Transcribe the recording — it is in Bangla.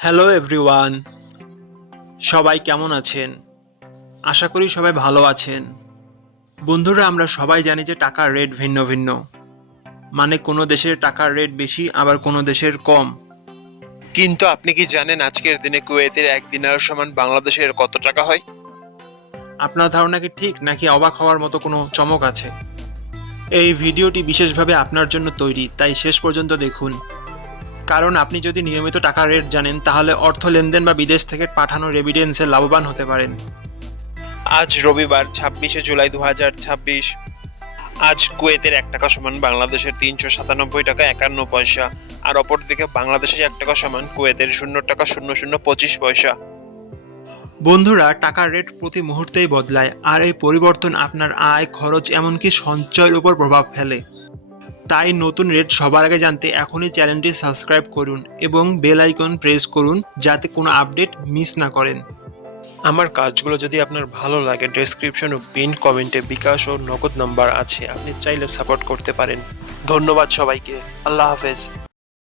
হ্যালো এভরিওয়ান, সবাই কেমন আছেন? আশা করি সবাই ভালো আছেন। বন্ধুরা, আমরা সবাই জানি যে টাকার রেট ভিন্ন ভিন্ন। মানে কোনো দেশের টাকার রেট বেশি, আবার কোনো দেশের কম। কিন্তু আপনি কি জানেন আজকের দিনে কুয়েতের 1 দিনার সমান বাংলাদেশের কত টাকা হয়? আপনার ধারণা কি ঠিক, নাকি অবাক হওয়ার মতো কোনো চমক আছে? এই ভিডিওটি বিশেষভাবে আপনার জন্য তৈরি, তাই শেষ পর্যন্ত দেখুন। কারণ আপনি যদি নিয়মিত টাকার রেট জানেন, তাহলে অর্থ লেনদেন বা বিদেশ থেকে পাঠানো রেমিটেন্সে লাভবান হতে পারেন। আজ রবিবার 26শে জুলাই 2026। আজ কুয়েতের 1 টাকা সমান বাংলাদেশের 397 টাকা 51 পয়সা, আর অপরদিকে বাংলাদেশের 1 টাকা সমান কুয়েতের 0 টাকা 0025 পয়সা। বন্ধুরা, টাকার রেট প্রতি মুহূর্তেই বদলায়, আর এই পরিবর্তন আপনার আয়, খরচ, এমনকি সঞ্চয়ের উপর প্রভাব ফেলে। তাই নতুন রেট সবার আগে জানতে এখনই চ্যানেলটি সাবস্ক্রাইব করুন এবং বেল আইকন প্রেস করুন, যাতে কোনো আপডেট মিস না করেন। আমার কাজগুলো যদি আপনার ভালো লাগে, ডেসক্রিপশন ও পিন কমেন্টে বিকাশ ও নগদ নাম্বার আছে, আপনি চাইলে সাপোর্ট করতে পারেন। ধন্যবাদ সবাইকে। আল্লাহ হাফেজ।